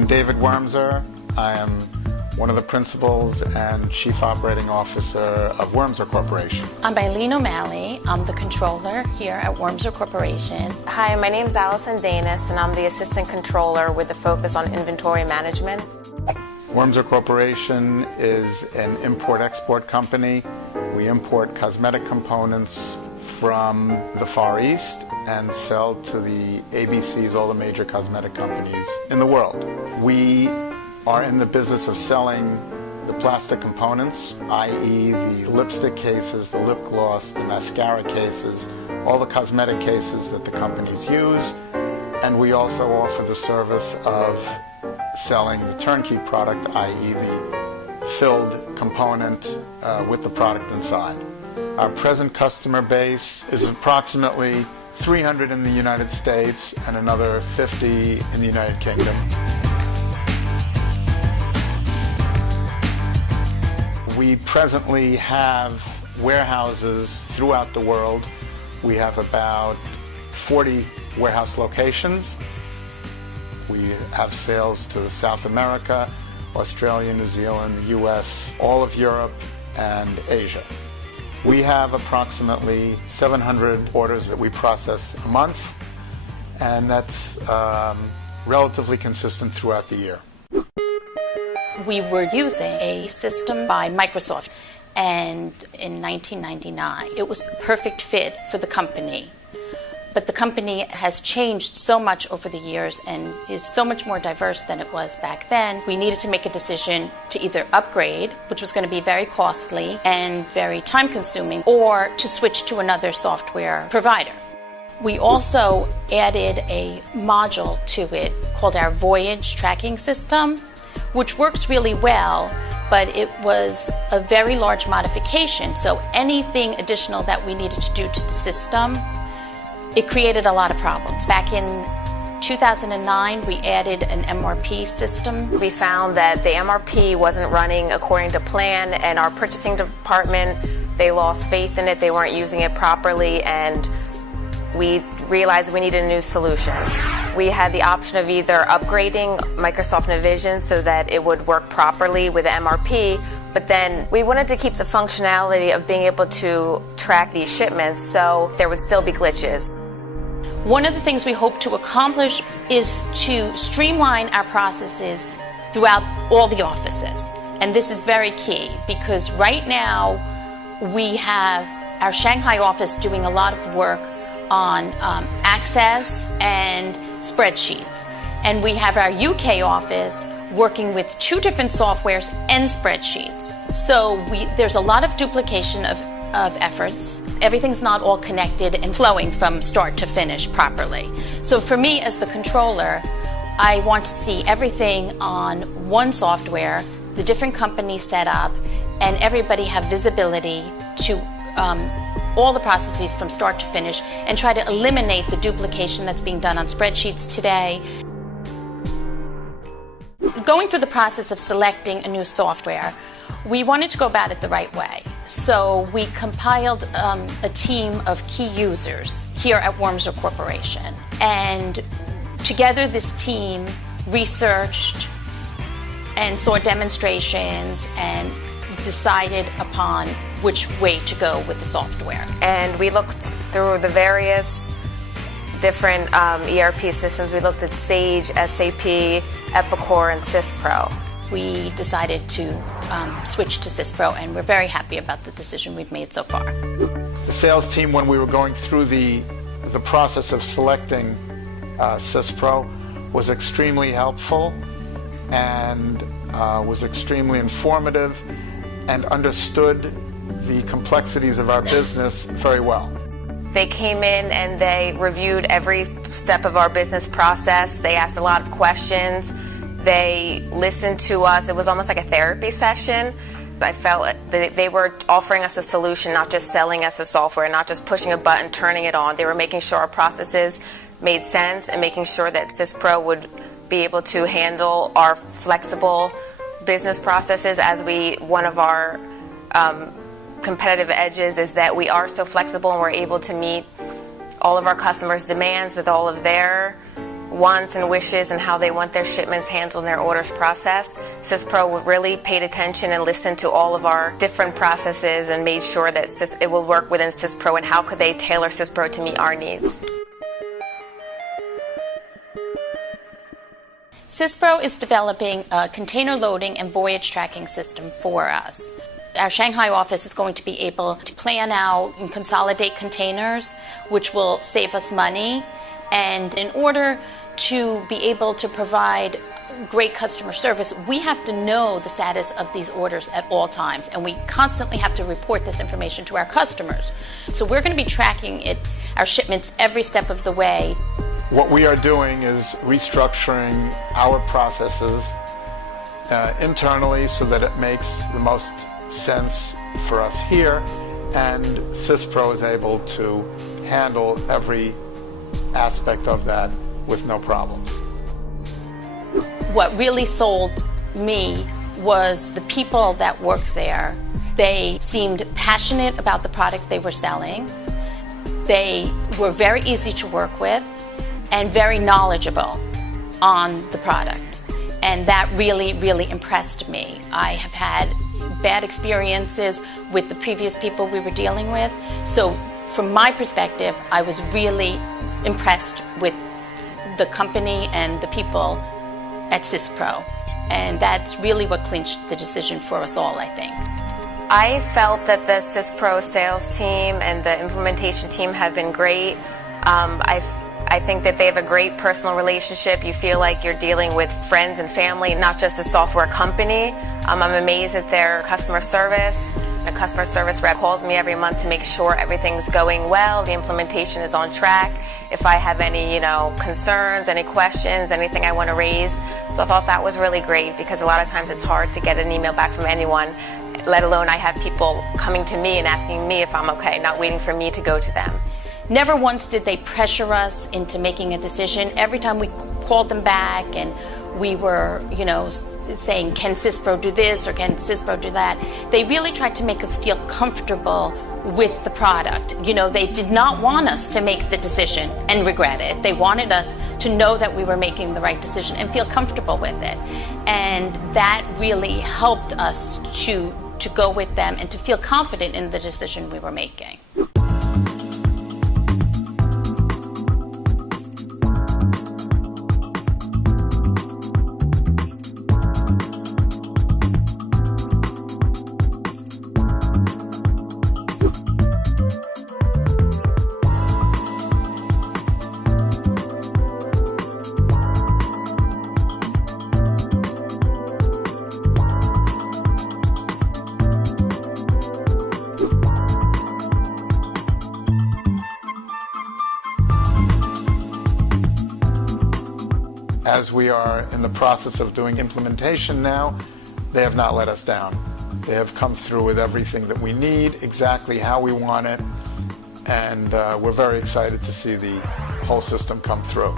am David Wormser. I am one of the principals and Chief Operating Officer of Wormser Corporation. I'm Eileen O'Malley. I'm the controller here at Wormser Corporation. Hi, my name is Allison Danis, and I'm the Assistant Controller with a focus on inventory management. Wormser Corporation is an import-export company. We import cosmetic components from the Far East and sell to the ABCs, all the major cosmetic companies in the world. We are in the business of selling the plastic components, i.e. the lipstick cases, the lip gloss, the mascara cases, all the cosmetic cases that the companies use, and we also offer the service of selling the turnkey product, i.e. the filled component with the product inside. Our present customer base is approximately 300 in the United States and another 50 in the United Kingdom. We presently have warehouses throughout the world. We have about 40 warehouse locations. We have sales to South America, Australia, New Zealand, the US, all of Europe, and Asia. We have approximately 700 orders that we process a month, and that's relatively consistent throughout the year. We were using a system by Microsoft, and in 1999, it was a perfect fit for the company. But the company has changed so much over the years and is so much more diverse than it was back then. We needed to make a decision to either upgrade, which was going to be very costly and very time-consuming, or to switch to another software provider. We also added a module to it called our Voyage tracking system, which works really well, but it was a very large modification. So anything additional that we needed to do to the system, it created a lot of problems. Back in 2009, we added an MRP system. We found that the MRP wasn't running according to plan, and our purchasing department, they lost faith in it, they weren't using it properly, and we realized we needed a new solution. We had the option of either upgrading Microsoft Navision so that it would work properly with the MRP, but then we wanted to keep the functionality of being able to track these shipments, so there would still be glitches. One of the things we hope to accomplish is to streamline our processes throughout all the offices. And this is very key because right now we have our Shanghai office doing a lot of work on access and spreadsheets. And we have our UK office working with 2 different softwares and spreadsheets. So there's a lot of duplication of efforts. Everything's not all connected and flowing from start to finish properly. So for me as the controller, I want to see everything on one software, the different companies set up, and everybody have visibility to all the processes from start to finish and try to eliminate the duplication that's being done on spreadsheets today. Going through the process of selecting a new software, we wanted to go about it the right way. So we compiled a team of key users here at Wormser Corporation. And together this team researched and saw demonstrations and decided upon which way to go with the software. And we looked through the various different ERP systems. We looked at Sage, SAP, Epicor, and Syspro. We decided to switch to Syspro, and we're very happy about the decision we've made so far. The sales team, when we were going through the process of selecting Syspro, was extremely helpful and was extremely informative and understood the complexities of our business very well. They came in and they reviewed every step of our business process. They asked a lot of questions. They listened to us. It was almost like a therapy session. I felt that they were offering us a solution, not just selling us a software, not just pushing a button, turning it on. They were making sure our processes made sense and making sure that Syspro would be able to handle our flexible business processes. One of our competitive edges is that we are so flexible and we're able to meet all of our customers' demands with all of their wants and wishes and how they want their shipments handled and their orders processed. Syspro really paid attention and listened to all of our different processes and made sure that it will work within Syspro and how could they tailor Syspro to meet our needs. Syspro is developing a container loading and voyage tracking system for us. Our Shanghai office is going to be able to plan out and consolidate containers, which will save us money. And in order to be able to provide great customer service, we have to know the status of these orders at all times, and we constantly have to report this information to our customers. So we're going to be tracking our shipments every step of the way. What we are doing is restructuring our processes internally so that it makes the most sense for us here, and Syspro is able to handle every aspect of that with no problems. What really sold me was the people that work there. They seemed passionate about the product they were selling. They were very easy to work with and very knowledgeable on the product. And that really, really impressed me. I have had bad experiences with the previous people we were dealing with. So from my perspective, I was really impressed with the company and the people at Syspro. And that's really what clinched the decision for us all, I think. I felt that the Syspro sales team and the implementation team have been great. I think that they have a great personal relationship. You feel like you're dealing with friends and family, not just a software company. I'm amazed at their customer service. A customer service rep calls me every month to make sure everything's going well, the implementation is on track. If I have any, concerns, any questions, anything I want to raise. So I thought that was really great because a lot of times it's hard to get an email back from anyone, let alone I have people coming to me and asking me if I'm okay, not waiting for me to go to them. Never once did they pressure us into making a decision. Every time we called them back and we were, saying, can Syspro do this or can Syspro do that? They really tried to make us feel comfortable with the product. They did not want us to make the decision and regret it. They wanted us to know that we were making the right decision and feel comfortable with it. And that really helped us to go with them and to feel confident in the decision we were making. As we are in the process of doing implementation now, they have not let us down. They have come through with everything that we need, exactly how we want it, and we're very excited to see the whole system come through.